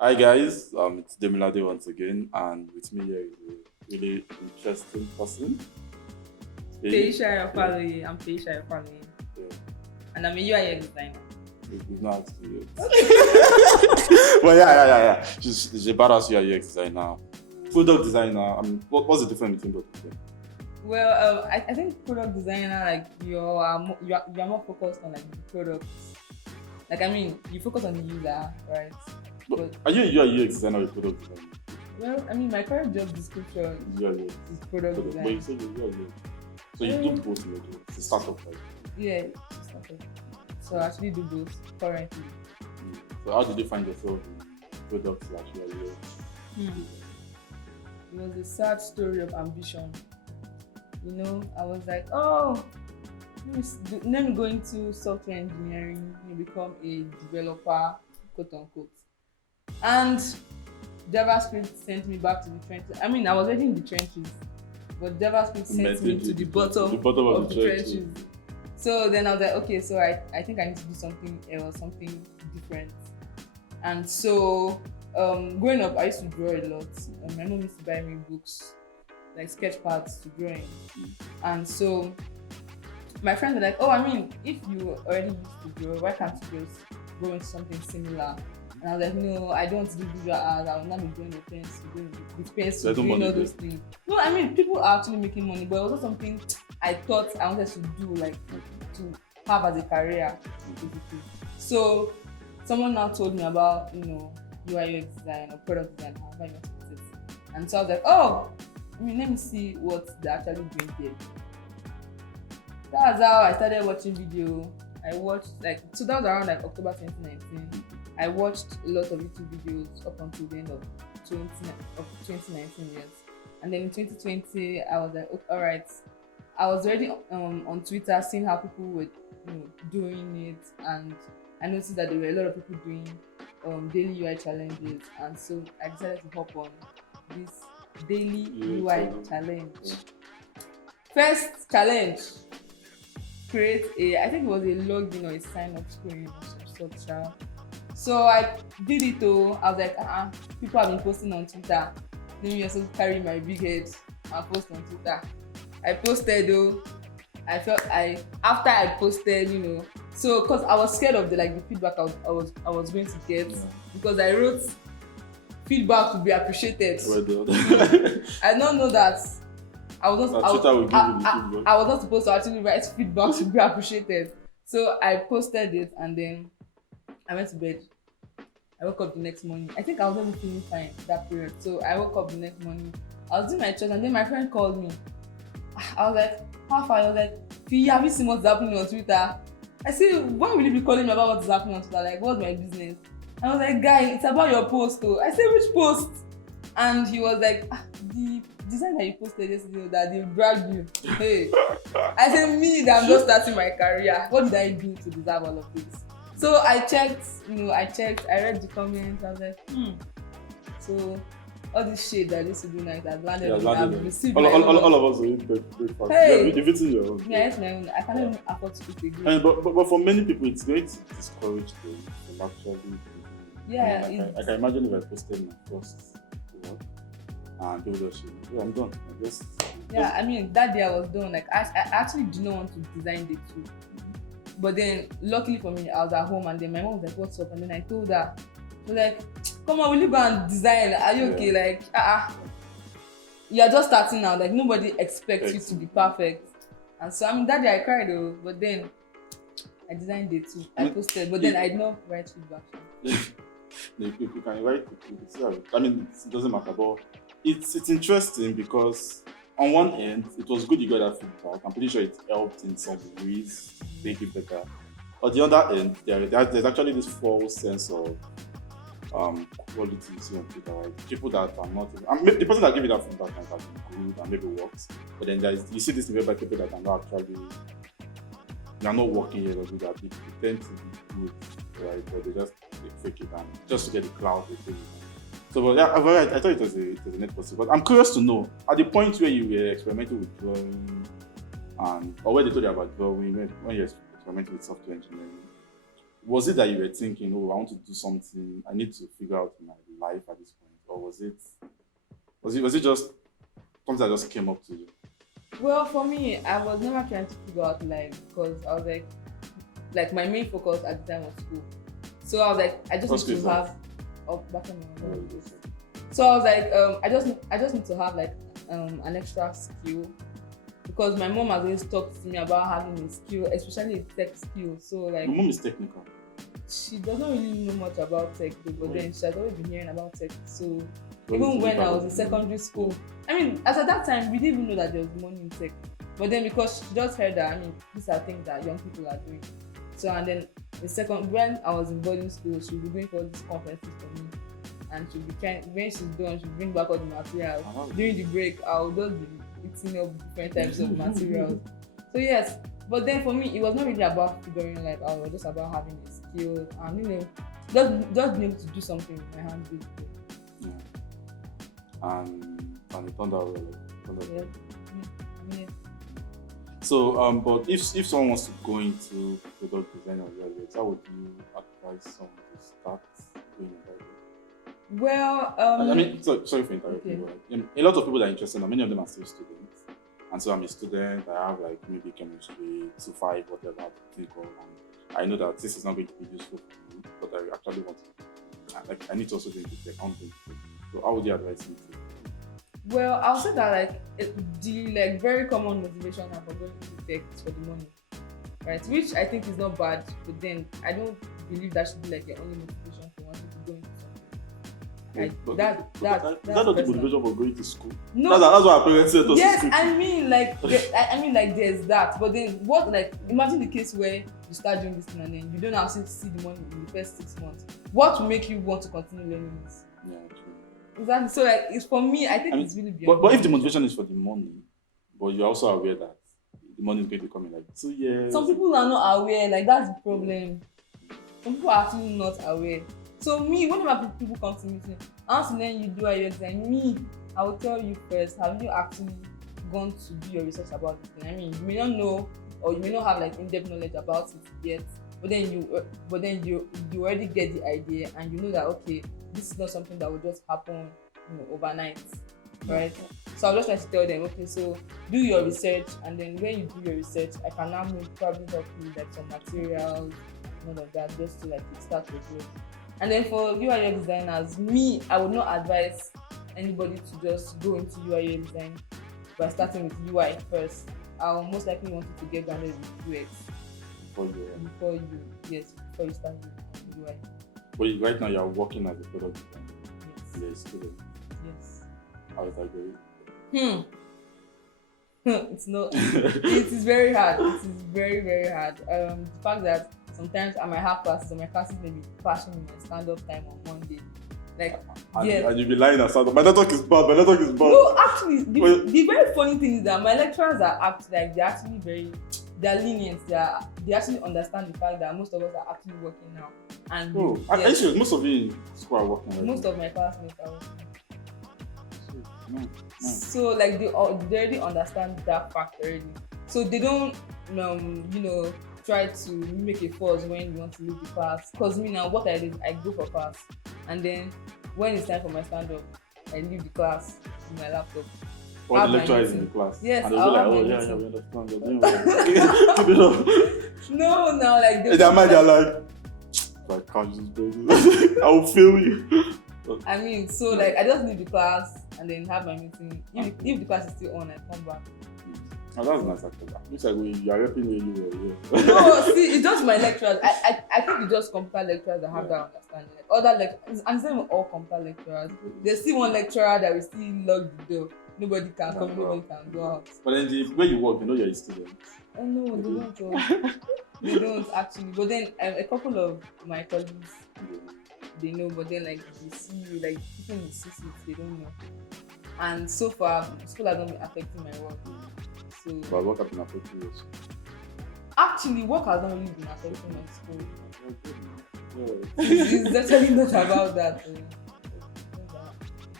Hi guys, it's Demilade once again, and with me here is a really interesting person. Feyi. Yeah, Faloye. I'm Feyi Faloye. yeah. And I'm a UIUX designer. We've not asked you yet. But yeah. She's a badass UIUX designer, product designer. What's the difference between both of them? Well, I think product designer, like you are more focused on like the products. Like you focus on the user, right? But are you a UIUX designer or a product designer? Well, my current job description UIUX. is product But design. you said you're UIUX. So you do both in your job. It's a startup, right? Yeah, it's started. So I actually do both currently. So how did you find yourself in product slash UIUX? It was a sad story of ambition. I was like, oh, let me go into software engineering, become a developer, quote unquote. And JavaScript sent me back to the trenches. I was already in the trenches, but JavaScript sent me to the bottom of the trenches. So then I was like, okay, so I think I need to do something else, something different. And so growing up, I used to draw a lot. My mom used to buy me books, like sketch pads to drawing. And so my friends were like, oh, if you already used to draw, why can't you just go into something similar? And I was like, no, I don't want to do visual art. I will not be doing the pens, with pens, doing all those things. No, people are actually making money, but it was not something I thought I wanted to do, like to have as a career, basically. So someone now told me about, UIUX design or product design, however you want to put it. And so I was like, oh, let me see what they're actually doing here. That's how I started watching video. I watched so that was around like October 2019. I watched a lot of YouTube videos up until the end of 2019 years. And then in 2020, I was like, all right. I was already on Twitter seeing how people were doing it, and I noticed that there were a lot of people doing daily UI challenges, and so I decided to hop on this daily UI challenge. First challenge, create I think it was a login or a sign up screen or some sort. So I did it though. I was like, people have been posting on Twitter. Let me also carry my big head and post on Twitter. I posted though. After I posted, so because I was scared of the feedback I was going to get, because I wrote feedback to be appreciated. I don't know that I was not supposed to actually write feedback to be appreciated. So I posted it and then I went to bed. I woke up the next morning. I think I was not even feeling fine that period. So I woke up the next morning. I was doing my church and then my friend called me. I was like, how far? I was like, Feyi, have you seen what's happening on Twitter? I said, why will you be calling me about what's happening on Twitter? Like, what's my business? I was like, guy, it's about your post though. I said, which post? And he was like, the design that you posted yesterday, that they dragged you. Hey. I said, me, that I'm just starting my career. What did I do to deserve all of this? So I checked, I read the comments, I was like, So all this shit that I used to do now has landed on me. I've received all of us will eat breakfast. Hey. You've eaten your own. Yeah, it's my own. I can't even afford to eat again. But for many people, it's going to discourage them from actually. Yeah. I can imagine if I posted my first work and people just I'm done. That day I was done. Like I actually did not want to design the two. But then, luckily for me, I was at home and then my mom was like, what's up? And then I told her, she was like, come on, will you go and design? Are you okay? Like, you're just starting now. Like, nobody expects you to be perfect. And so, that day I cried though. But then, I designed it too. I posted. But then I did not write feedback. You can write it doesn't matter. But it's interesting because on one end, it was good you got that feedback. I'm pretty sure it helped in some ways make it better. On the other end, there's actually this false sense of quality you see on Twitter, right? People that are not, the person that gave you that feedback might have been good and maybe works, but then you see this by people that are not actually, they are not working yet or do that. They pretend to be good, right? But they fake it and just to get the cloud, they fake it. So, but yeah, I thought it was a net positive. But I'm curious to know, at the point where you were experimenting with drawing, or where they told you about drawing, when you were experimenting with software engineering, was it that you were thinking, oh, I want to do something, I need to figure out my life at this point, or was it just something that just came up to you? Well, for me, I was never trying to figure out life because I was like my main focus at the time was school. So I was like, I just What school need is to that? have. Oh, back in my Oh, days. So I was like, I just need to have like an extra skill because my mom has always talked to me about having a skill, especially a tech skill. So like, My mom is technical. she doesn't really know much about tech, though, but then she has always been hearing about tech. So Well, even it's when I about- was in secondary school, I mean, as at that time, we didn't even know that there was money in tech. But then because she just heard that, I mean, these are things that young people are doing. So and then when I was in boarding school, she would be going for all these conferences for me, and she'll be trying. When she's done, she'll bring back all the materials. During the break, I'll just be eating up different types of materials. So yes, but then for me, it was not really about figuring life out. It was just about having a skill and just being able to do something with my hands, basically. Yeah. And it turned out well. Yeah. Yeah. So, but if someone wants to go into product design or UX, how would you advise someone to start doing it? Well, I mean, sorry for interrupting, okay. but a lot of people are interested, and many of them are still students. And so I'm a student. I have like maybe chemistry 2-5, whatever to think of. And I know that this is not going to be useful for me, but I actually want to. I need to also go into tech. I want to go into tech. So how would you advise me to? Well, I'll say that the very common motivation for going to tech is for the money, right? Which I think is not bad, but then I don't believe that should be like your only motivation for wanting to go into something. Right? But That's is that not the personal. motivation for going to school? No, That's what our parents said to us in yes, school. I mean like there's that, but then what, like, imagine the case where you start doing this thing and then you don't have to see the money in the first 6 months. What will make you want to continue learning this? Yeah, true. Exactly. So like, it's for me, I think it's really beyond. But if the motivation is for the money, but you're also aware that the money is going to come in like 2 years. Some people are not aware, like that's the problem. Some people are actually not aware. So me, whenever people come to me saying, I want to learn you do UX design, me, I will tell you first, have you actually gone to do your research about this thing? I mean, you may not know or you may not have like in-depth knowledge about it yet, but then you already get the idea and you know that okay, this is not something that will just happen, overnight, right? So I'll just try to tell them, okay, so do your research, and then when you do your research, I can now probably help you with like some materials, all of that, just to like start your growth. And then for UIUX designers, me, I would not advise anybody to just go into UIUX design by starting with UI first. I'll most likely want you to get grounded with UX before you start with UI. But right now you're working as a product designer. Yes. You're a student. Yes. How is that going? It's not. It is very hard. It is very, very hard. The fact that sometimes I might have classes, and my classes may be clashing with my stand-up time on Monday. Like, And you'll be lying and sound. My network is bad. No, actually, the very funny thing is that my lecturers are they're lenient. They actually understand the fact that most of us are actually working now. And are you sure? Most of you in school are working right most now. of my classmates are working. No. So like they already understand that fact already. So they don't try to make a fuss when you want to leave the class. Because me now, what I do, I go for class, and then when it's time for my stand-up, I leave the class with my laptop. Or the lecturer is in the class. Yes, and they'll be like, I'll oh have yeah, my we meeting. understand. You're doing well. Keep it up. No, now like In their mind, they're like, I can't just do this. I will fail you. I mean, so like I just leave the class and then have my meeting. If the class is still on, I come back. Oh, that's nice actually. Looks like you are repping really well. No, see, it's just my lecturers. I think it's just computer lecturers that have that understanding. Like other lecturers, and it's not even all computer lecturers. There's still one lecturer that will still lock the door. Nobody can come, nobody can go out. But then where you work, you're a student. Oh no, they don't. They don't actually. But then a couple of my colleagues, they know. But then like they see, like people in the CC, they don't know. And so far, school has not been affecting my work. So, But work has been affecting you. Actually, work has not really been affecting my school. Yeah. It's actually not about that.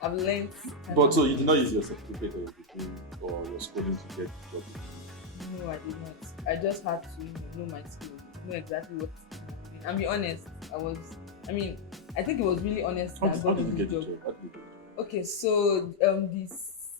I've learned. But so you did not use your certificate or your degree or your schooling to get the job? No, I did not. I just had to know my skills, know exactly what to do. I'll be honest. I I mean, I think it was really honest How, that how got did me you the get the job. job? How did you get the job? Okay, so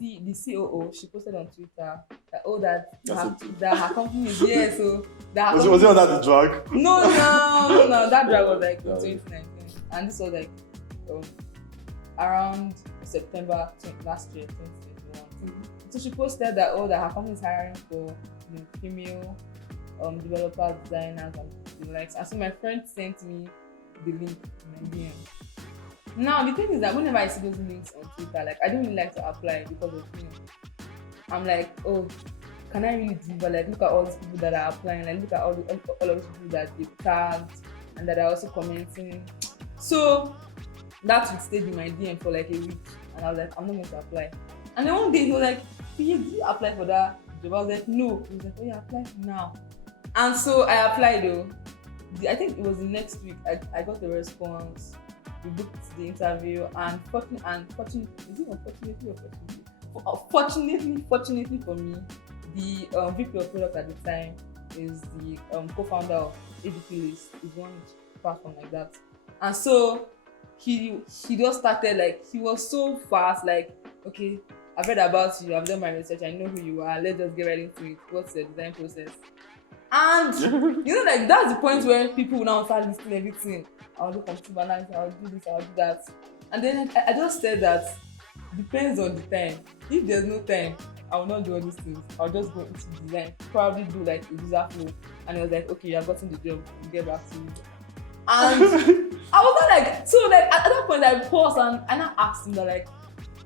the COO, she posted on Twitter that That's it too. that her company is, yeah, so that her Was it company under the drag? no, that drag was like in Yeah. 2019, and this was like um, around September last year, 2021. So she posted that that her company is hiring for female developers, designers, and the likes. And so my friend sent me the link in my DM. Now the thing is that whenever I see those links on Twitter, like I don't really like to apply because of I'm like, oh, can I really deliver? Like, look at all these people that are applying. Like, look at all of these people that they tagged and that are also commenting. So that would stay in my DM for like a week, and I was like, I'm not going to apply. And then one day he was like, did you apply for that job? I was like, no. He was like, oh yeah, apply now. And so I applied though. I think it was the next week. I got the response. We booked the interview, and fortunately for me, the VP of product at the time is the co-founder of ADP List. Is one platform like that, and so he just started, like, he was so fast, like, okay, I've read about you, I've done my research, I know who you are, let's just get right into it. What's the design process? And like, that's the point where people will now start listing everything. I'll do computer analysis, I'll do this, I'll do that. And then I just said that depends on the time. If there's no time, I will not do all these things. I'll just go into design, probably do like a user flow. And I was like, okay, I've gotten the job, we'll get back to you. And I was not like, so like at that point I paused and I asked him that, like,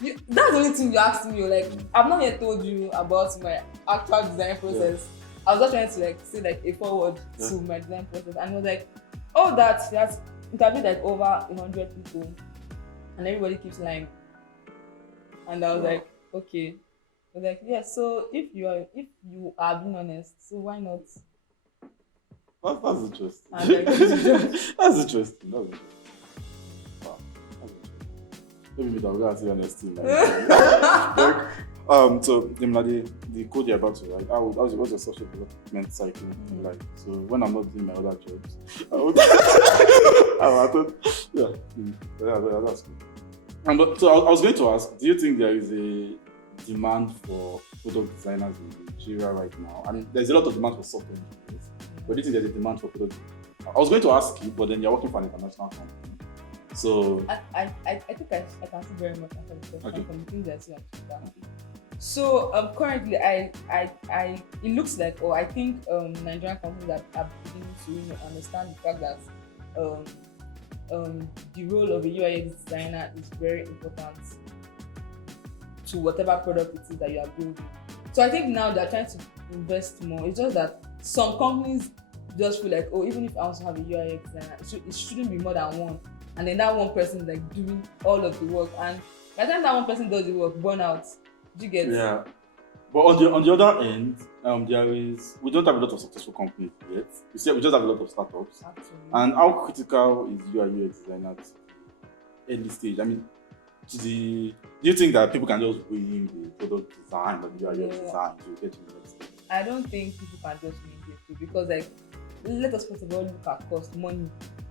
that's the only thing you asked me. Like, I've not yet told you about my actual design process. Yeah. I was just trying to like say like a forward to my design process, and he was like, oh, that he has interviewed like over 100 people, and everybody keeps lying. And I was like, okay. I was like, yeah. So if you are being honest, so why not? That's interesting. That's interesting. Wow. That's interesting. Maybe we'll go and say honesty. So Demilade, the code you're about to write, what's your software development cycle like? So when I'm not doing my other jobs, that's good. So I was going to ask, do you think there is a demand for product designers in Nigeria right now? I mean, there's a lot of demand for software engineers, but do you think there's a demand for product? I was going to ask you, but then you're working for an international company. So I think I can see very much answer the question from the things I see on Twitter. Okay. So currently it looks like, or I think Nigerian companies are beginning to really understand the fact that the role of a UIUX designer is very important to whatever product it is that you are building. So I think now they're trying to invest more. It's just that some companies just feel like, oh, even if I also have a UIUX designer, it shouldn't be more than one. And then that one person is like doing all of the work. And by the time that one person does the work, burnout. Do you get? Yeah. But on the other end, we don't have a lot of successful companies yet. You see, we just have a lot of startups. Actually. And how critical is UIUX designer to the early stage? I mean, do you think that people can just win the product design or the UIUX design to get to the next stage? I don't think people can just win this too, because like, let us first of all look at cost, money.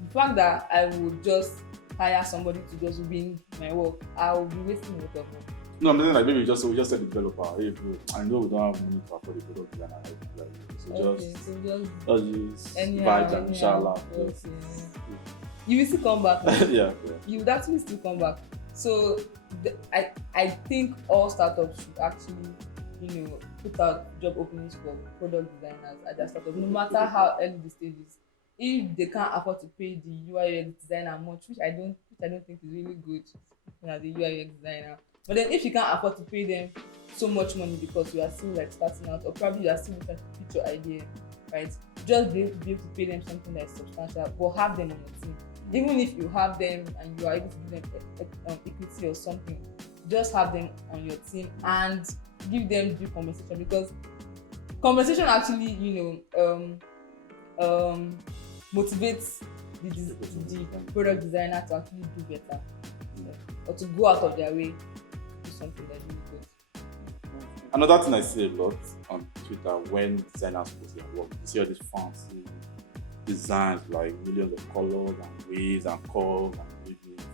The fact that I would just hire somebody to just win my work, I will be wasting a lot of money. No, I'm saying like maybe we just said the developer, hey bro, I know we don't have money to afford the product designer, so just use brij and inshallah. Okay. You will still come back. yeah. You would actually still come back. So I think all startups should actually, put out job openings for product designers at their startup, no matter how early the stage is. If they can't afford to pay the UI designer much, which I don't think is really good, as the UI designer. But then if you can't afford to pay them so much money because you are still like starting out, or probably you are still trying to pitch your idea, right? Just be able to pay them something that is substantial, but have them on your team. Even if you have them and you are able to give them equity or something, just have them on your team and give them due compensation, because compensation actually, motivates the product designer to actually do better, or to go out of their way to do something that really good. Another thing I see a lot on Twitter when designers post their work, you see all these fancy designs like millions of colors and waves and curves and images.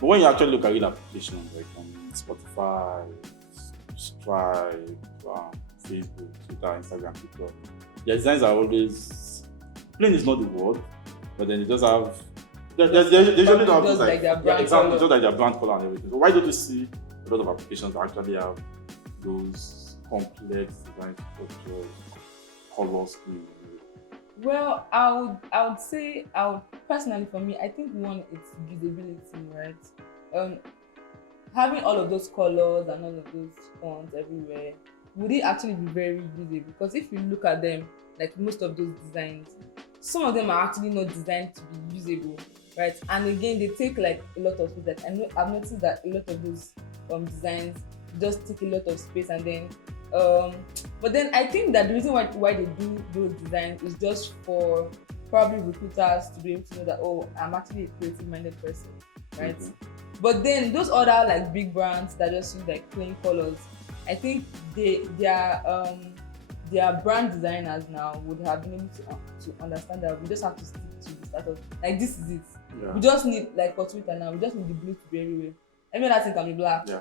But when you actually look at real applications like on Spotify, Stripe, Facebook, Twitter, Instagram, TikTok, their designs are always plain is not the word, but then it does have they usually don't have things like exactly just like their brand color and everything. So why don't you see a lot of applications that actually have those complex design structures, color schemes? Well, I would say personally for me, I think one it's usability, right? Having all of those colors and all of those fonts everywhere, would it actually be very usable? Because if you look at them, like most of those designs, some of them are actually not designed to be usable, right? And again, they take like a lot of space. Like I've noticed that a lot of those designs just take a lot of space, and then but then I think that the reason why they do those designs is just for probably recruiters to be able to know that, oh, I'm actually a creative minded person, right? Mm-hmm. But then those other like big brands that just use like plain colors, I think their brand designers now would have been able to understand that we just have to stick to the status. Like this is it. Yeah. We just need, like for Twitter now, we just need the blue to be everywhere. Every other thing can be black. Yeah.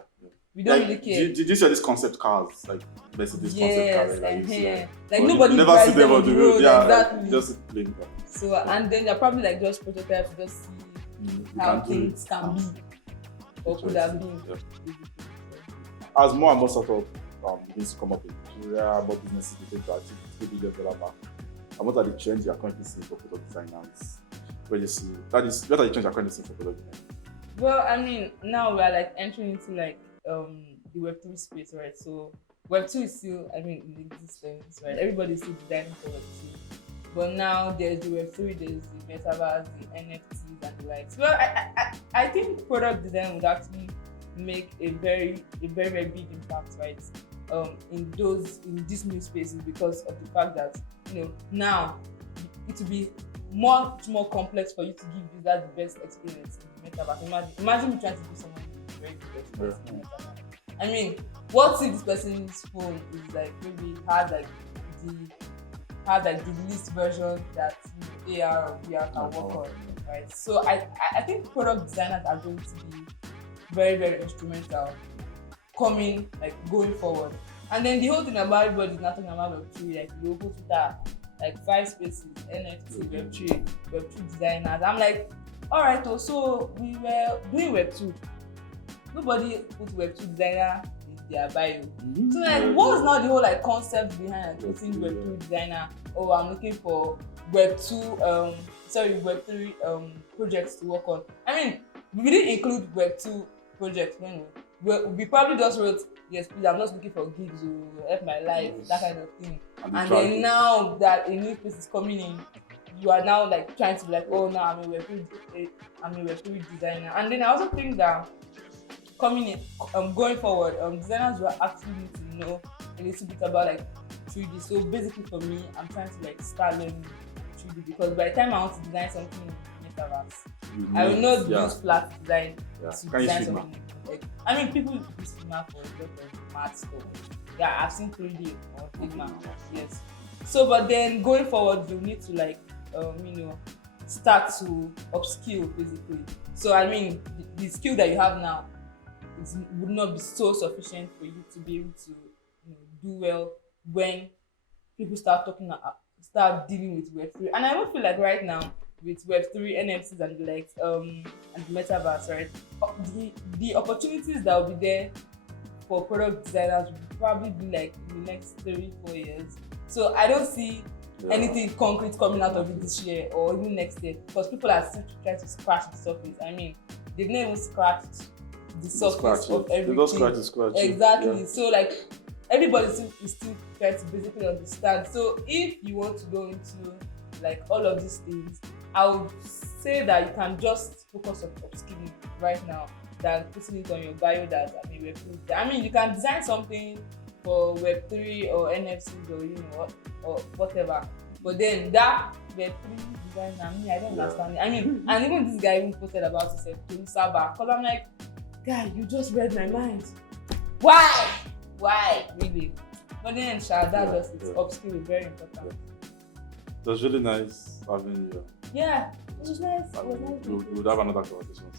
We don't really care. Did you see this concept cars? Like Mercedes concept cars like nobody never see them on the road. Yeah, exactly. Just plain cars. So and then they're probably like just prototypes to just see how things can be or could have been. Yeah. As more and more startups begins to come up in Nigeria, more businesses begin to achieve $3 billion mark. And what are the trends you are currently seeing for product designers? What are the trends you are currently seeing for product design? Well, I mean, now we are like entering into like the Web3 space, right? So Web2 is still, I mean, in existence, right? Everybody's still designing for Web2. But now there's the Web3, there's the metaverse, the NFTs and the likes. Well, I think product design would actually make a very big impact, right? In these new spaces, because of the fact that, you know, now it will be much more complex for you to give users the best experience in the metaverse. Imagine trying to do something very good in the metaverse. I mean, what's if this person's phone is like maybe has like the least version that AR or VR can work on, right? So I think product designers are going to be very instrumental going forward. And then the whole thing about everybody is not talking about Web3, like you go to that, like 5 spaces, NFT, Web3 designers. I'm like, all right, so we were doing Web2. Nobody put Web2 designer in their bio. So like, what's now the whole like concept behind like putting Web2 designer? Oh, I'm looking for Web3 projects to work on. I mean, we didn't include Web2 projects when we probably just wrote, yes, please, I'm just looking for gigs to help my life, that kind of thing. And then now that a new space is coming in, you are now like trying to be like, oh, no, I'm a Web3 designer. And then I also think that going forward, designers will actually need to know a little bit about like 3D. So basically for me, I'm trying to like start learning 3D, because by the time I want to design something in metaverse, I will not use flat design to design something. Like, I mean, people use Figma for a lot of math stuff. Yeah, I've seen 3D on Figma. Yes. So, but then going forward, you need to like, start to upskill basically. So, I mean, the skill that you have now would not be so sufficient for you to be able to do well when people start dealing with Web3. And I don't feel like right now with Web3, NFTs and the likes, and the metaverse, right? The opportunities that will be there for product designers will probably be like in the next 3-4 years. So I don't see anything concrete coming out of it this year or even next year, because people are still trying to scratch the surface. I mean, they've never even scratched the surface of everything. They don't scratch. Exactly. Yeah. So like everybody is still trying to basically understand. So if you want to go into like all of these things, I would say that you can just focus on upskilling right now than putting it on your bio that Web3. I mean, you can design something for Web3 or NFTs or whatever, but then that Web3 design, I don't understand it. I mean, and even this guy even posted about himself to Saba, because I'm like, guy, you just read my mind. Why really? But then that's just upskill is very important. It was really nice having you. Yeah, it was nice. It was nice. We would have another conversation.